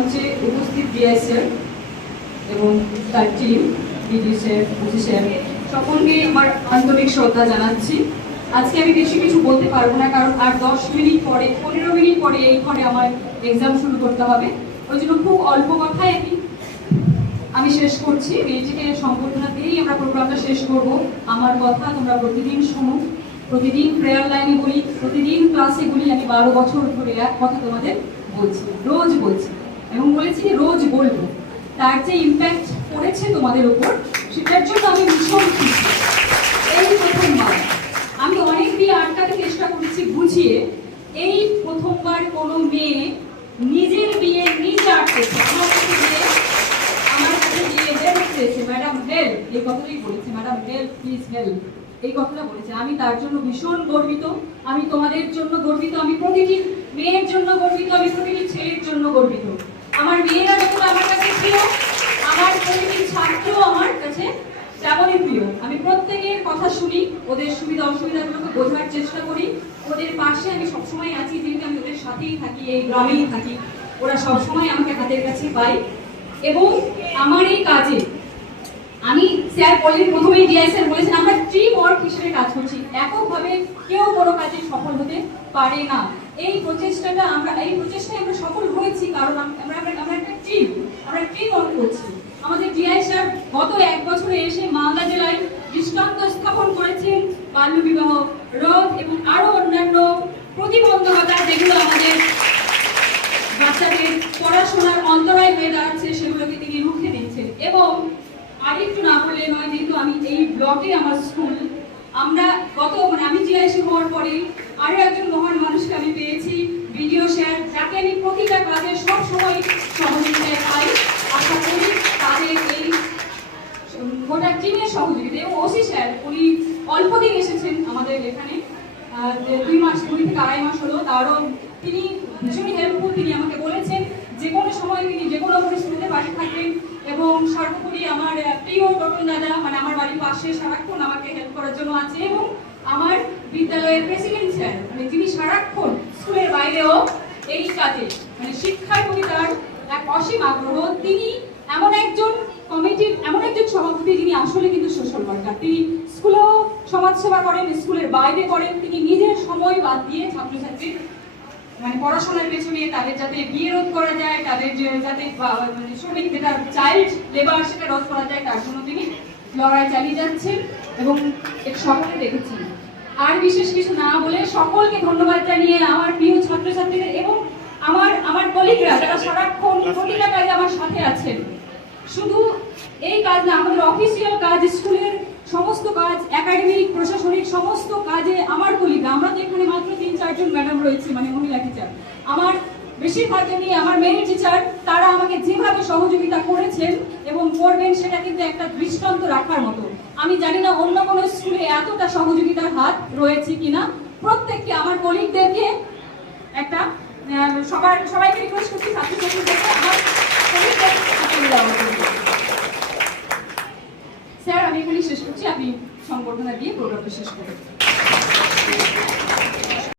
মঞ্চে উপস্থিত DI sir এবং তার team, DD sir, OC sir, সকলকে আমার আন্তরিক শ্রদ্ধা জানাচ্ছি। আজকে আমি বেশি কিছু বলতে পারবো না, কারণ আর 10 মিনিট পরে, 15 মিনিট পরে এই ঘরে আমার এক্সাম শুরু করতে হবে। ওই জন্য খুব অল্প কথায় আমি শেষ করছি। মেয়েটিকে সম্বর্ধনা দিয়েই আমরা প্রোগ্রামটা শেষ করব। আমার কথা তোমরা প্রতিদিন শোনো, প্রতিদিন প্রেয়ার লাইনে বলি, প্রতিদিন ক্লাসে বলি। আমি 12 বছর ধরে এক কথা তোমাদের বলছি, রোজ বলছি এবং বলেছি রোজ বলবো। তার যে ইম্প্যাক্ট পড়েছে তোমাদের উপর, সেটার জন্য আমি ভীষণ খুশি। এই প্রথমবার আমি অনেক বিয়ে আটকাতে চেষ্টা করেছি বুঝিয়ে, এই প্রথমবার কোনো মেয়ে নিজের বিয়ে নিজে আটকেছে। আমার কাছে গিয়ে হেল্প চেয়েছে, ম্যাডাম হেল্প, এই কথাটাই বলেছে, ম্যাডাম হেল্প প্লিজ হেল্প, এই কথাটা বলেছে। আমি তার জন্য ভীষণ গর্বিত। আমি তোমাদের জন্য গর্বিত, আমি প্রতিটি মেয়ের জন্য গর্বিত, আমি প্রতিটি ছেলের জন্য গর্বিত। আমার মেয়েরা যখন আমার কাছে প্রিয়, আমার প্রতিটি ছাত্র আমার কাছে তেমনই প্রিয়। আমি প্রত্যেকের কথা শুনি, ওদের সুবিধা অসুবিধাগুলোকে বোঝার চেষ্টা করি, ওদের পাশে আমি সবসময় আছি, যেহেতু আমি ওদের সাথেই থাকি, এই গ্রামেই থাকি। ওরা সবসময় আমাকে হাতের কাছে পায়। এবং আমার এই কাজে আমি স্যার বলেন, প্রথমেই ডিআই স্যার বলেছেন, আমরা টিম ওয়ার্ক হিসেবে কাজ করছি। এককভাবে কেউ কোনো কাজে সফল হতে পারে না। এই প্রচেষ্টায় আমরা সফল হয়েছি, কারণ আমরা একটা টিম ওয়ার্ক করছি। আমাদের ডিআই স্যার গত 1 বছরে এসে মালদা জেলায় দৃষ্টান্ত স্থাপন করেছেন বাল্যবিবাহ রোধ এবং আরো অন্যান্য প্রতিবন্ধকতা যেগুলো আমাদের বাচ্চাদের পড়াশোনার অন্তরায় হয়ে দাঁড়াচ্ছে, সেগুলোকে তিনি রুখে দিচ্ছেন। এবং আরেকটু না বললে নয়, যেহেতু আমি এই ব্লকে আমার স্কুল, আমরা আমি জিআইসি হওয়ার পরে আরো একজন মহান মানুষকে আমি পেয়েছি, ভিডিও স্যার, যাকে আমি প্রতিটা কাজে সবসময় সহযোগিতায় পাই। আশা করি তাদের এই গোটা টিমের সহযোগিতা। এবং ওসি স্যার, উনি অল্প দিন এসেছেন আমাদের এখানে, 2 থেকে আড়াই মাস হলো, তারও তিনি ভীষণই হেল্পফুল। তিনি আমাকে বলেছেন যে কোনো সময় তিনি যে কোনো পরিস্থিতিতে পাশে থাকবেন। এবং সর্বোপরি আমার প্রিয় টোটন দাদা, আমার বাড়ির পাশে সারাক্ষণ আমাকে হেল্প করার জন্য আছে। এবং আমার বিদ্যালয়ের প্রেসিডেন্ট স্যার, যিনি সারাক্ষণ স্কুলের বাইরেও এই কাজে শিক্ষার প্রতি তার এক অসীম আগ্রহ। তিনি এমন একজন সভাপতি, যিনি আসলে কিন্তু সোশ্যাল ওয়ার্কার। তিনি স্কুলেও সমাজসেবা করেন, স্কুলের বাইরে করেন। তিনি নিজের সময় বাদ দিয়ে ছাত্রছাত্রীর পড়াশোনার পেছনে, তাদের যাতে বিয়ে রোধ করা যায়, তাদের যাতে শ্রমিক যেটা চাইল্ড লেবার সেটা রোধ করা যায়, তার জন্য তিনি লড়াই চালিয়ে যাচ্ছেন এবং সকলে দেখেছি। আর বিশেষ কিছু না বলে সকলকে ধন্যবাদ জানিয়ে আমার প্রিয় ছাত্রছাত্রীদের এবং আমার কলিগরা যারা সারাক্ষণ প্রতিটা কাজে আমার সাথে আছেন। শুধু এই কাজ না, আমাদের অফিসিয়াল কাজ, স্কুলের সমস্ত কাজ, একাডেমিক প্রশাসনিক সমস্ত কাজে আমার কলিগরা, আমরা তো এখানে মাত্র 3-4 জন ম্যাডাম রয়েছি, মহিলা টিচার। আমার বেশিরভাগ জনই আমার মেল টিচার। তারা আমাকে যেভাবে সহযোগিতা করেছেন এবং করবেন, সেটা কিন্তু একটা দৃষ্টান্ত রাখার মতো। আমি জানি না অন্য কোনো স্কুলে এতটা সহযোগিতার হাত রয়েছে কিনা। প্রত্যেককে, আমার কলিগদেরকে একটা সবাইকে রিকোয়েস্ট করছি, ছাত্রছাত্রীদেরকে আমার স্যার, আমি এখানে শেষ করছি। আপনি সংবর্ধনা দিয়ে প্রোগ্রামটা শেষ করুন।